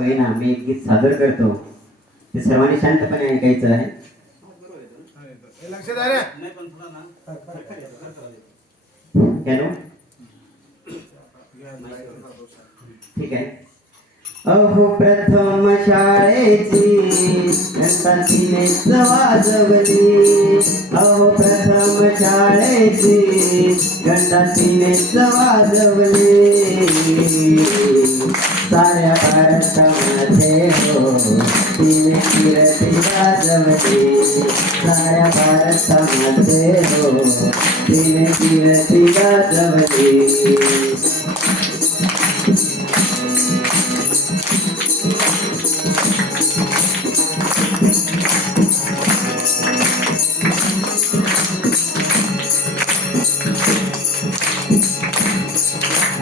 होय ना, मी एक गीत सादर करतो, ते सर्वांनी शांतपणे ऐकायचं आहे. हॅलो, ठीक आहे. अहो प्रथम शाळेची घंटातीनेच वाजवली, अहो प्रथम शाळेची घंटातीनेच वाजवली. साऱ्या भारतामध्ये हो तिने कीर्ती गाजवली, साऱ्या भारतामध्ये हो तिने कीर्ती गाजवली.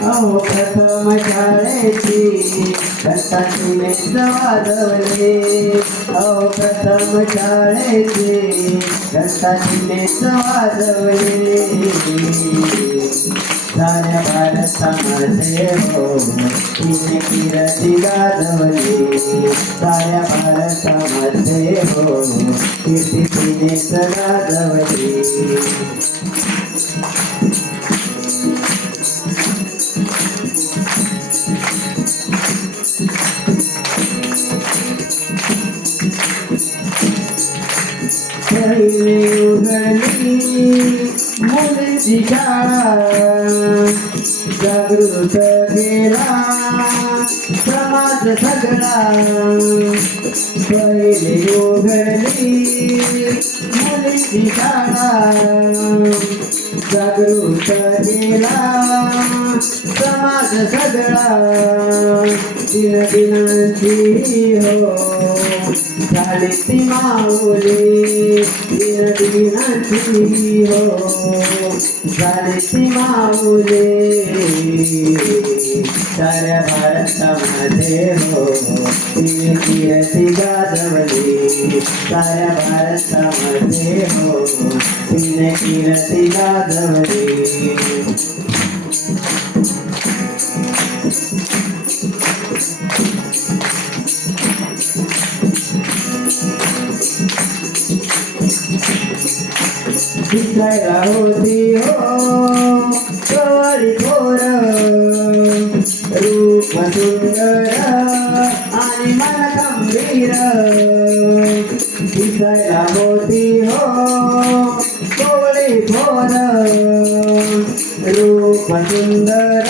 अहो प्रथम शाळेची घंटातीनेच वाजवली, अहो प्रथम शाळेची घंटातीनेच वाजवली. साऱ्या भारतामध्ये हो तिने कीर्ती गाजवली, साऱ्या भारतामध्ये हो कीर्ती तिनेच गाजवली. पहिले उघडली मुलीची शाळा, जागृत केला समाज सगळा. पहिले उघडली मुलीची शाळा, जागृत केला समाज सगळा. दिनदिनांची हो झाली ती माऊली, दिनदिनांची हो झाली ती माऊली. साऱ्या भारतामध्ये हो तिने कीर्ती गाजवली, साऱ्या भारतामध्ये हो तिने कीर्ती गाजवली. दिसायला होती हो कवळी थोर, रूप सुंदर आणि मन गंभीर. दिसायला होती हो कवळी थोर, रूप सुंदर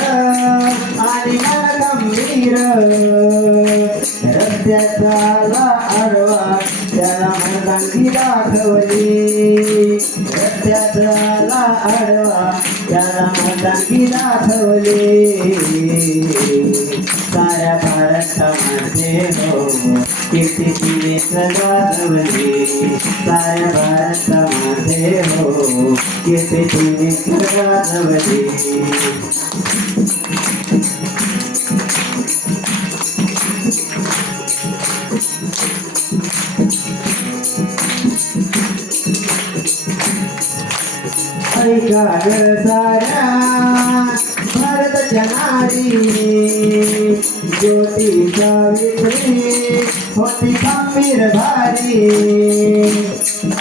आणि मन गंभीर. रस्त्याचा आडवा त्याला मर्दांगी दाखवली, रस्त्याला आडवा त्याला मर्दांगी दाखवली. साऱ्या भारतामध्ये हो कीर्ती तिनेच गाजवली, साऱ्या भारतामध्ये हो कीर्ती तिनेच गाजवली. ऐका ग साऱ्या भारताच्या नारी, ज्योती सावित्री होती खंबीर भारी.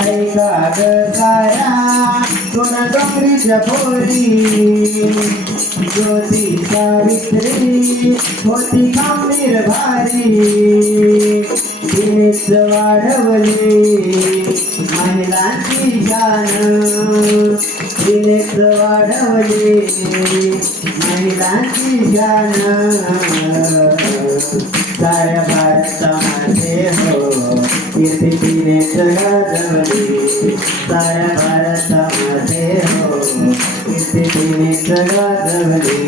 ऐका ग साऱ्या सोना डोंगरीच्या पोरी, ज्योती सावित्री होती खंबीर भारी. तिनेच वाढवली महिलांची शान, तिनेच वाढवली महिलांची शान. साऱ्या भारतामध्ये हो कीर्ती तिनेच गाजवली, साऱ्या भारतामध्ये हो कीर्ती तिनेच गाजवली.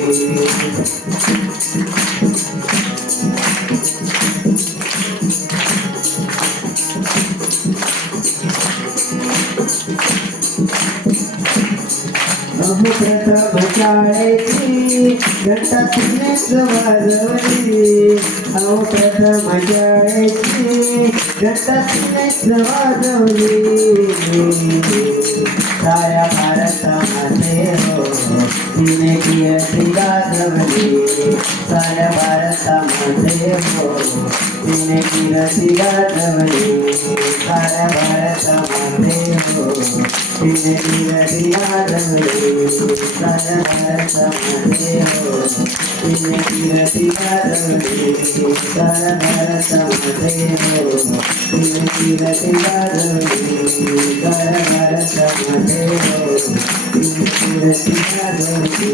अहो प्रथम शाळेची घंटा तिनेच वाजवली अहो प्रथम शाळेची घंटा तिनेच वाजवली साऱ्या भारतामध्ये हो तिने कीर्ती गाजवली साऱ्या भारतामध्ये हो तिने कीर्ती गाजवली साऱ्या भारतामध्ये हो तिने कीर्ती गाजवली साऱ्या भारतामध्ये हो तिने कीर्ती गाजवली साऱ्या भारतामध्ये हो तिने कीर्ती गाजवली साऱ्या भारतामध्ये हो तिने कीर्ती गाजवली